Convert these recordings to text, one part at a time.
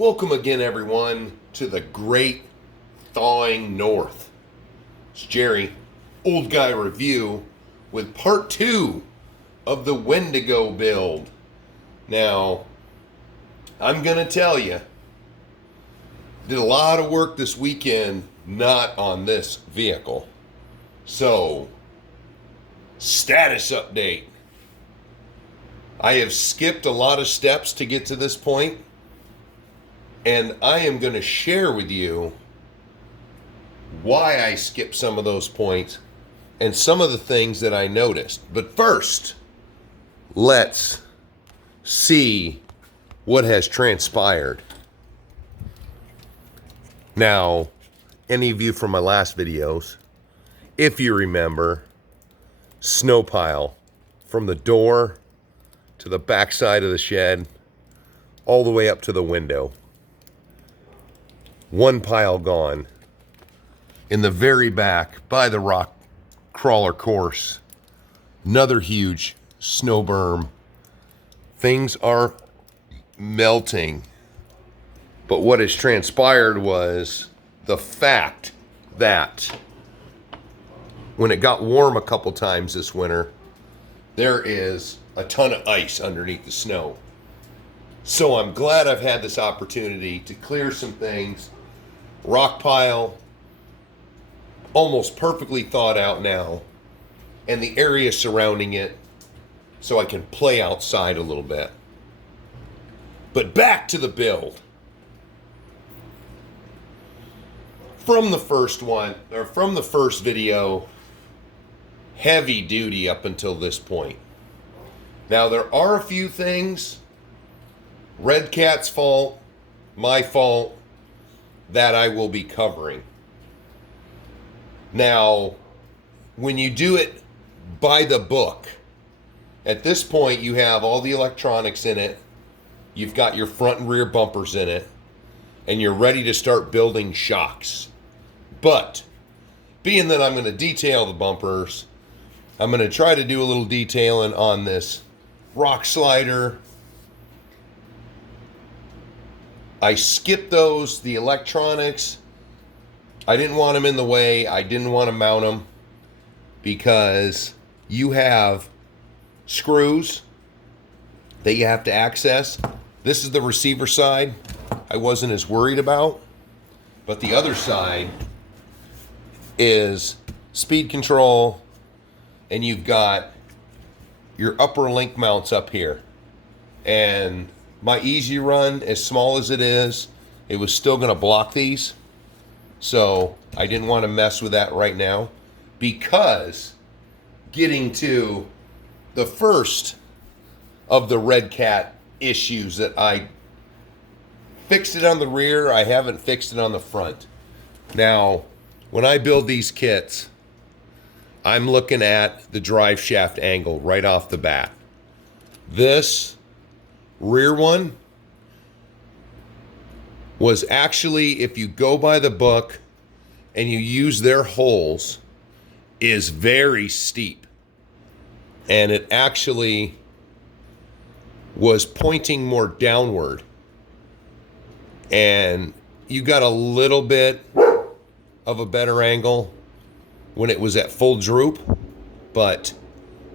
Welcome again, everyone, to the Great Thawing North. It's Jerry, Old Guy Review, with part 2 of the Wendigo build. Now, I'm going to tell you, did a lot of work this weekend, not on this vehicle. So, status update. I have skipped a lot of steps to get to this point. And I am going to share with you why I skipped some of those points and some of the things that I noticed. But first, let's see what has transpired. Now, any of you from my last videos, if you remember, snow pile from the door to the backside of the shed, all the way up to the window. One pile gone. In the very back, by the rock crawler course, another huge snow berm. Things are melting. But what has transpired was the fact that when it got warm a couple times this winter, there is a ton of ice underneath the snow. So I'm glad I've had this opportunity to clear some things. Rock pile, almost perfectly thawed out now, and the area surrounding it, so I can play outside a little bit. But back to the build. From the first one, or from the first video, heavy duty up until this point. Now there are a few things, Redcat's fault, my fault, that I will be covering. Now, when you do it by the book, at this point you have all the electronics in it, you've got your front and rear bumpers in it, and you're ready to start building shocks. But, being that I'm going to detail the bumpers, I'm going to try to do a little detailing on this rock slider. I skipped those, the electronics. I didn't want them in the way. I didn't want to mount them because you have screws that you have to access. This is the receiver side I wasn't as worried about. But the other side is speed control, and you've got your upper link mounts up here. And my easy run, as small as it is, it was still going to block these. So I didn't want to mess with that right now, because getting to the first of the redcat issues that I fixed it on the rear, I haven't fixed it on the front. Now, when I build these kits, I'm looking at the drive shaft angle right off the bat. This rear one was actually, if you go by the book and you use their holes, is very steep. And it actually was pointing more downward. And you got a little bit of a better angle when it was at full droop, but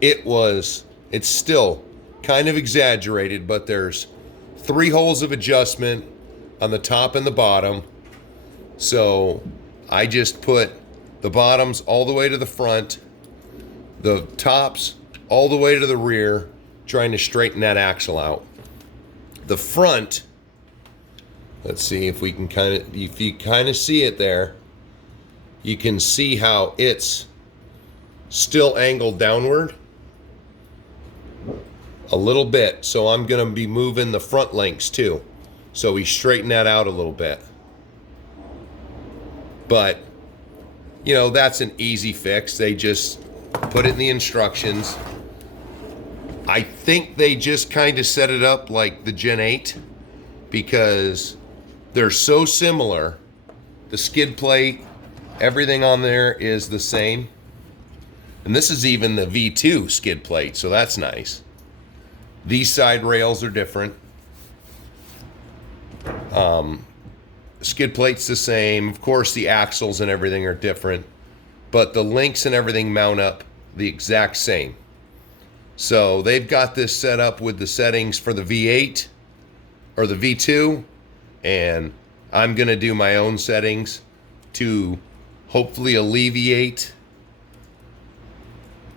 it's still kind of exaggerated. But there's 3 holes of adjustment on the top and the bottom. So I just put the bottoms all the way to the front, the tops all the way to the rear, trying to straighten that axle out. The front, let's see if we can if you kind of see it there, you can see how it's still angled downward a little bit. So I'm going to be moving the front links too, so we straighten that out a little bit. But, you know, that's an easy fix. They just put it in the instructions. I think they just kind of set it up like the Gen 8 because they're so similar. The skid plate, everything on there is the same. And this is even the V2 skid plate, so that's nice. These side rails are different. Skid plate's the same. Of course, the axles and everything are different, but the links and everything mount up the exact same. So they've got this set up with the settings for the V8 or the V2, and I'm going to do my own settings to hopefully alleviate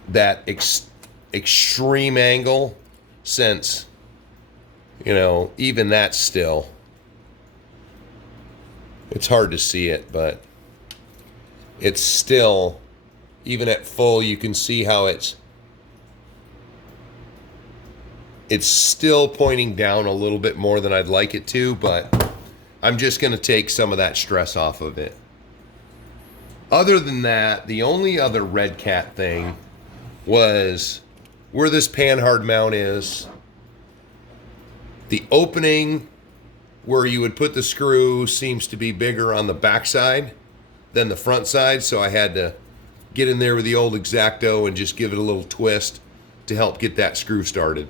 that extreme angle, since, you know, even that still, it's hard to see it, but it's still, even at full, you can see how it's still pointing down a little bit more than I'd like it to, but I'm just going to take some of that stress off of it. Other than that, the only other redcat thing was where this panhard mount is. The opening where you would put the screw seems to be bigger on the back side than the front side, so I had to get in there with the old X-Acto and just give it a little twist to help get that screw started.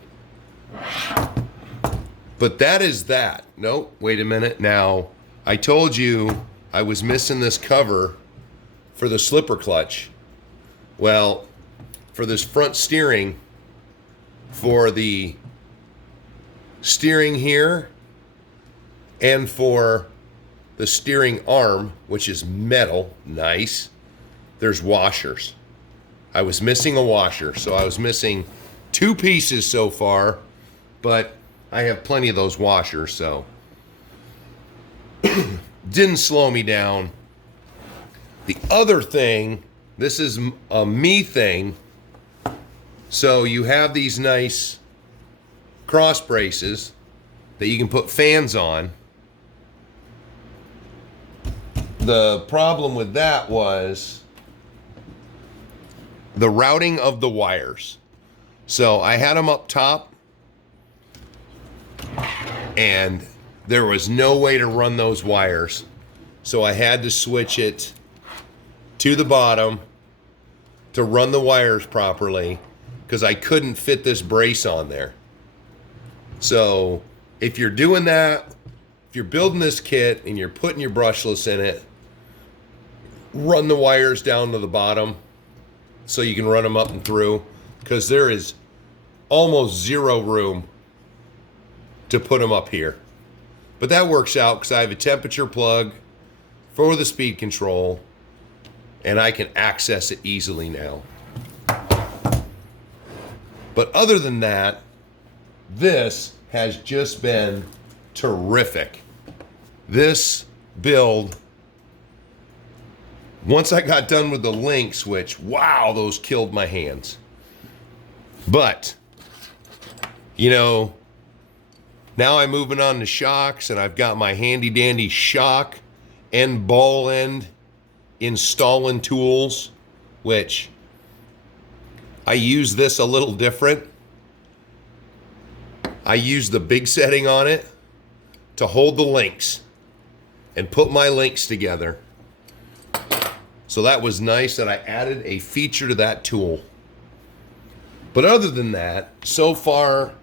But that is that. Nope, wait a minute. Now, I told you I was missing this cover for the slipper clutch. Well, for this front steering, for the steering here, and for the steering arm, which is metal, nice, there's washers. I was missing a washer, so I was missing 2 pieces so far, but I have plenty of those washers, so didn't slow me down. The other thing, this is a me thing, so you have these nice cross braces that you can put fans on. The problem with that was the routing of the wires. So I had them up top, and there was no way to run those wires. So I had to switch it to the bottom to run the wires properly, because I couldn't fit this brace on there. So if you're doing that, if you're building this kit and you're putting your brushless in it, run the wires down to the bottom so you can run them up and through, because there is almost zero room to put them up here. But that works out because I have a temperature plug for the speed control, and I can access it easily now. But other than that, this has just been terrific. This build, once I got done with the links, which, wow, those killed my hands. But, you know, now I'm moving on to shocks, and I've got my handy dandy shock and ball end installing tools, which I use this a little different. I use the big setting on it to hold the links and put my links together. So that was nice that I added a feature to that tool. But other than that, so far,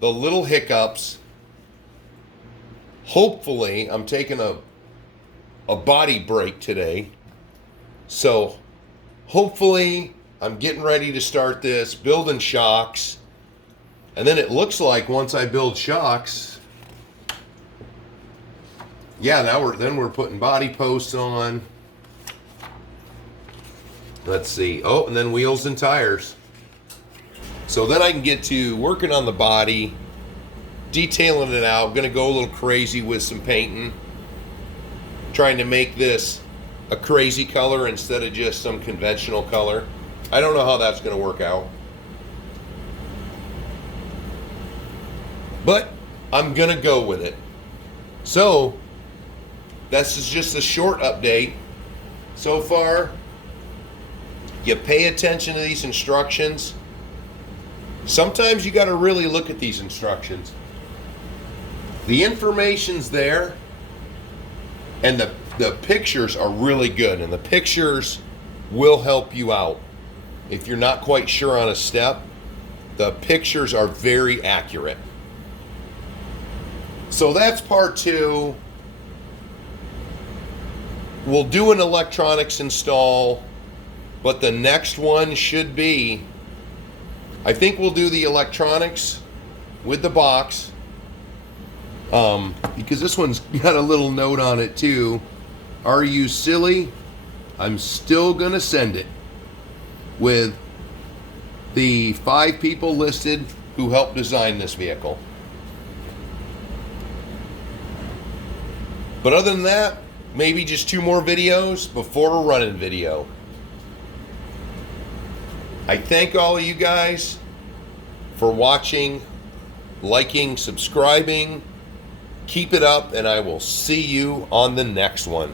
the little hiccups, hopefully I'm taking a body break today. So hopefully I'm getting ready to start this, building shocks. And then it looks like once I build shocks, yeah, then we're putting body posts on. Let's see. Oh, and then wheels and tires. So then I can get to working on the body, detailing it out. I'm going to go a little crazy with some painting, trying to make this a crazy color instead of just some conventional color. I don't know how that's going to work out, but I'm going to go with it. So this is just a short update. So far, you pay attention to these instructions. Sometimes you got to really look at these instructions. The information's there, and the pictures are really good, and the pictures will help you out. If you're not quite sure on a step, the pictures are very accurate. So that's part 2. We'll do an electronics install, but the next one should be, I think we'll do the electronics with the box, because this one's got a little note on it too. Are you silly? I'm still gonna send it with the 5 people listed who helped design this vehicle. But other than that, maybe just 2 more videos before a running video. I thank all of you guys for watching, liking, subscribing. Keep it up, and I will see you on the next one.